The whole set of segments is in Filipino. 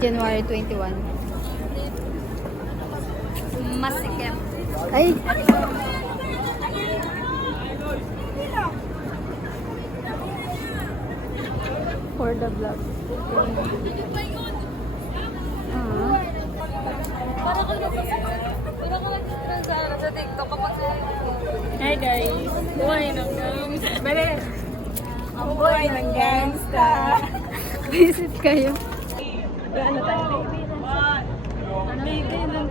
January 21. Masikip. Ay! For the vlog. Sa TikTok kapag Hi guys! Buhay ng gangsta. Bale! ang buhay ng gangsta. Visit kayo. Ano tayo? Baby ng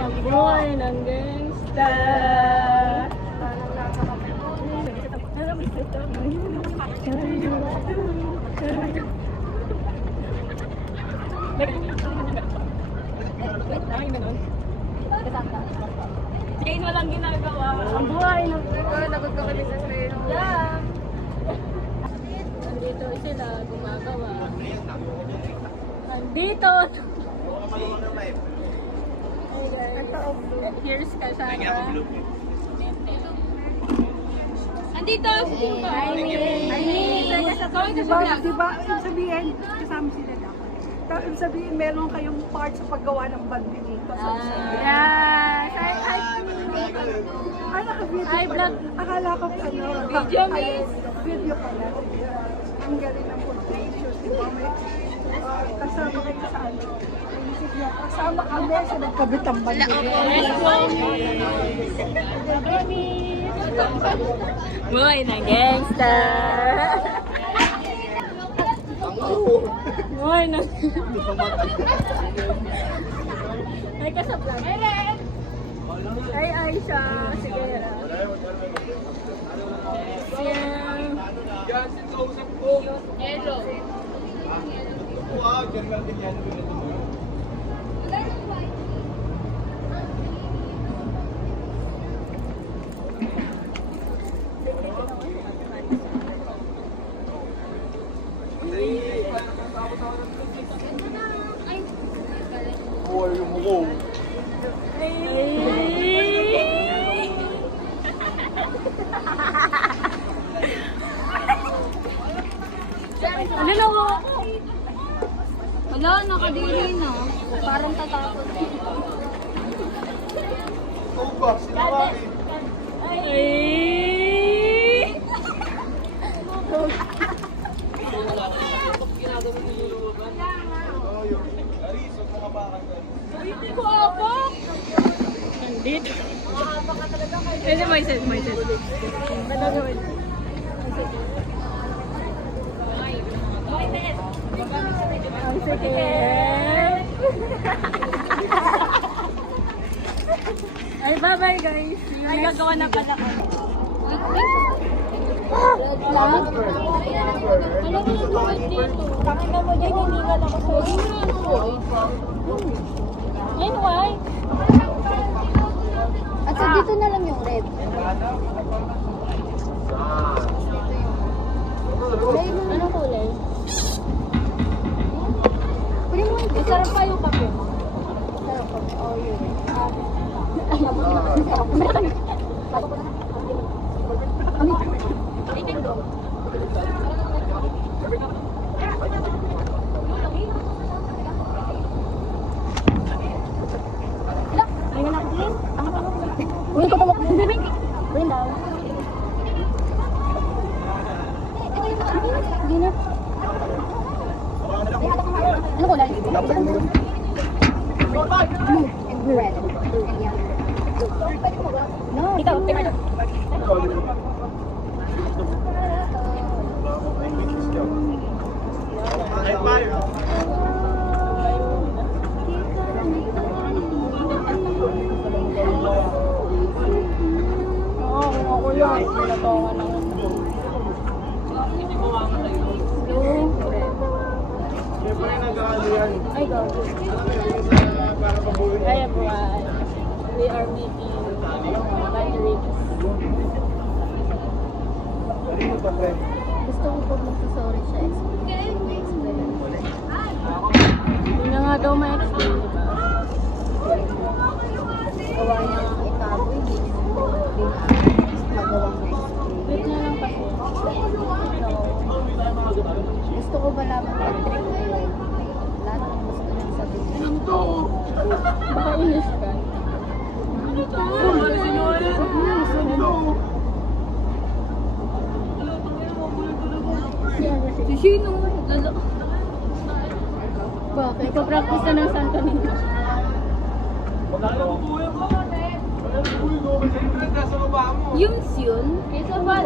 ang buhay ng gangsta. Ngayon walang ginagawa. Ang buhay ng Lagot ka kami sa screen. nandito sila gumagawa. Nandito! Hey guys, here's Kasana. Andito! Hi, Diba, ibig sabihin, kasama sila dapat. Pero ibig sabihin, meron kayong part sa paggawa ng bandi dito. Yes! Ay, naka-video Hi, pala. vlog. Akala ko, Video, miss. Video pala. Ang galing ng photos, diba? Kasama kayo sa ano. Inisip niya, kasama kami sa nagkabit ang bandi. Buhay ng gangsta! Buhay ng... Ay, kasablan. Ay, Aisha. Sige. Yan. Yellow. Ano lang ako? Wala, nakadiri na. Parang tatakot. Ay! Hindi ko apa. Nandito. Kasi may set. Ang sakit. Ay, bye-bye guys. Ay, gagawa na pala ko. Ano ko nag-void dito? Pakita mo dyan, hindi ka nakasoy. Ayun, why? At so dito na lang yung red. Anong kulay? Pwede mo yung sarap pa yung kape. Sarap pa. Oh, yun. Uy, patawak mo. Uy, daw. Hindi na. Ano ko lang? Blue and red. No, Ikaw, tingnan. Oo, kung ako lang. Pinatongan ako. Ay, go. Hi everyone. We are meeting batteries. gusto ko po magsasorry siya. Hindi na nga daw ma-explain, diba? Baka inis ka. Si Shino. Lalo. Bakit? Ikaw-practice na ng Santo Niño. Yung yun? Isa ba?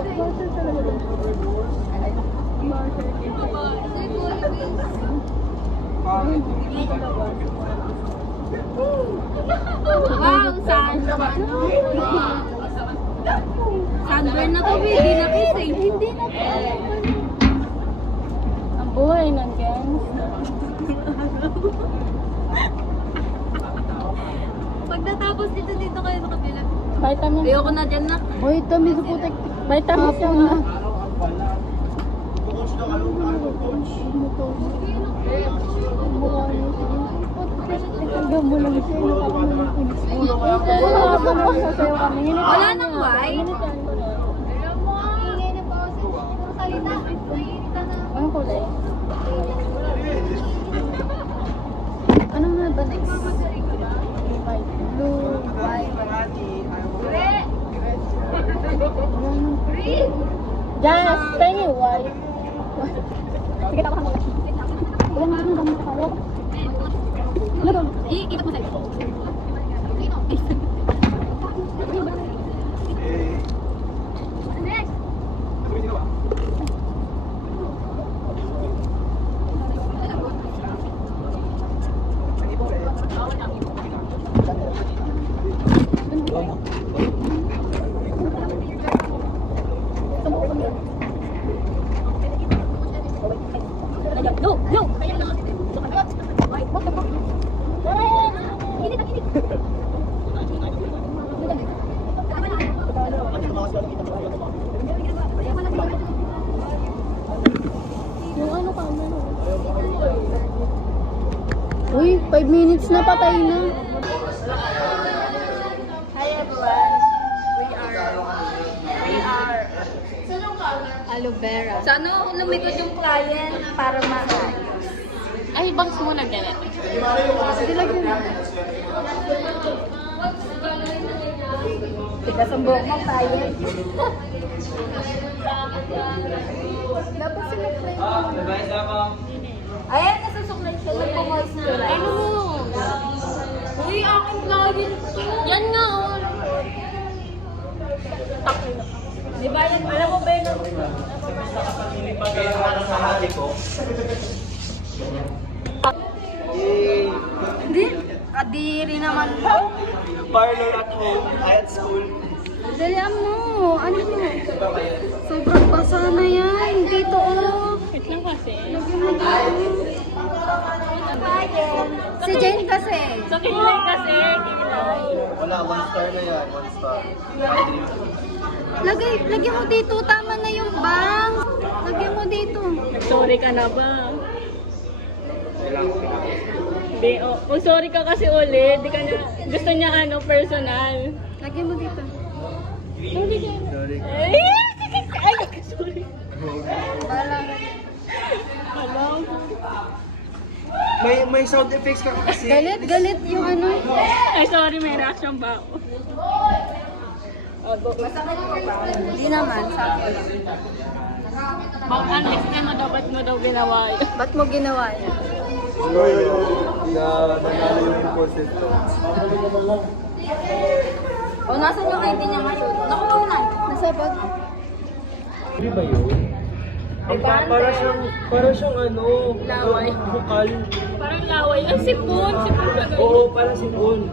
Wow, sun. Sunburn na to, hindi na kiss eh. Hindi na Ang buhay ng gangs. Pag natapos dito kayo sa kabila. Vitamin. Ayoko na dyan na. Vitamin sa putek. Vitamin siya na. Wala nang white. Anong kulay? Ano na ba next? Blue, white. Just tiny white. Sige, tapos mo. Wala nga nang gamit ako. Ano? Ikot mo sa'yo. No, no. Yung ano ka, ano? Uy, 5 minutes na, patay na. Hi everyone. We are Aloe vera. Sa ano lumikod yung client para maayos. Ay, bangs mo na ganit. Tigas ang buhok mo client. Dapat sila ayan, nasusuklay siya. Nagpo-moisturize. Ano mo? Uy, aking client. Yan nga, oh. Di ba yan? Alam mo ba yun? Hindi. Kadiri naman po. Parlor at home, at school. Dalian mo. Ano mo? Sobrang basa na yan. Dito oh. Wait lang kasi. Si Jane kasi. Sa kilay kasi. Kilay. Wala, 1 star na yan, 1 star. Lagyan mo dito. Tama na yung bang. Lagyan mo dito. Sorry ka na ba? Hindi, oh. Kung sorry ka kasi ulit, di ka na, gusto niya ano, personal. Lagyan mo dito. Sorry ka na. Sorry. Ay, sorry. Alam. May sound effects ka kasi. Galit yung ano. Ay, sorry, may reaction ba ako? Hindi naman. Sakto lang. Bang, next time mo daw, ba't mo daw ginawa yun? Ba't mo ginawa yan? Nanalo yung impulsive to. O, nasan yung ID niya ngayon? Nakuha na. Nasa bag. Hindi ba yun? Para siyang ano, Laway. bukal. Parang laway. Ang sipon. Sipon ba ganyan? Oo, parang sipon.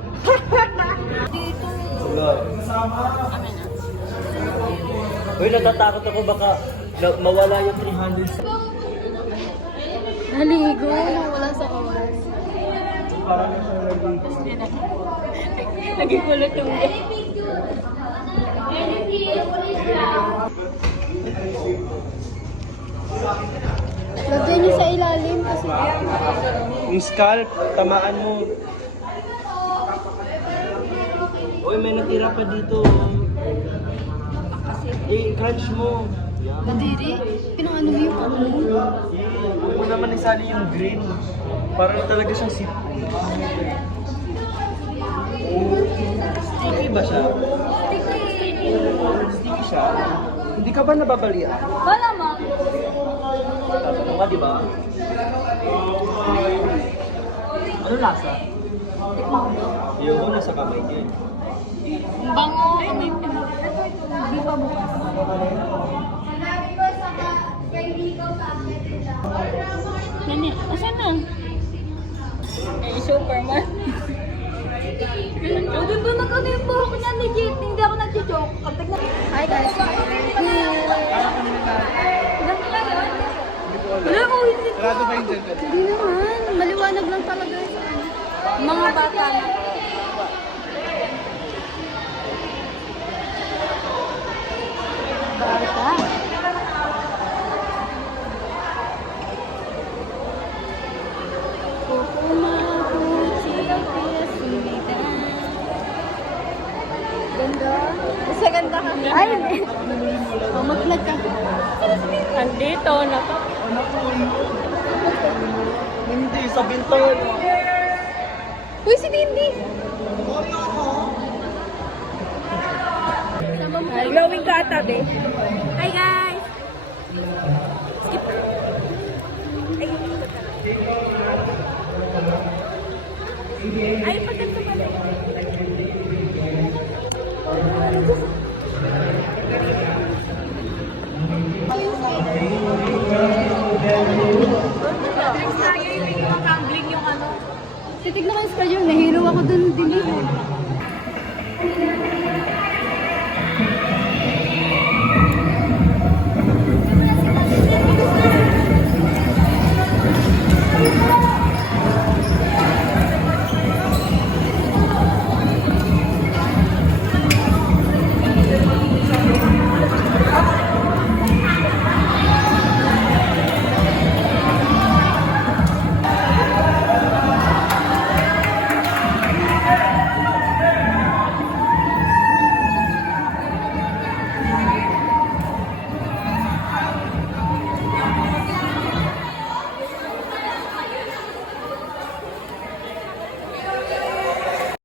Wala. Uy, natatakot ako baka mawala yung 300 sa... Naligo. Nawala sa oras. Parang na siyang naligo. Naging kulot yung Lagyan niyo sa ilalim kasi. Yung scalp, tamaan mo. Uy, may natira pa dito. Crunch mo. Kadiri. Pinangano mo yung ano? Huwag mo naman isali yung green. Parang talaga siyang sipon. ba siya? Sticky siya. Hindi ka ba nababalian? Wala, ma. Ano ka, di ba? Ano lasa? Yung nasa kamay niya. Ang bango. Di pa bukas. Nani, asan na? Superman. O, doon doon ako na yung buhok niya, legit. Hindi ako nag-joke. Hi, guys. Ganun lang yun. Wala ko, hindi. Sarado ba yung gender? Hindi naman. Maliwanag lang talaga. Mga bata na. Bata. Ganda. Sa ganda ka. Ay, hindi. Mag-vlog ka. Andito, naka. Hindi, sa bintana. Uy, si Dindy. Glowing ka tabi. Hi, guys. Ay, pagkanta pala. Titignan ko yung spread yung nahilo ako dun din.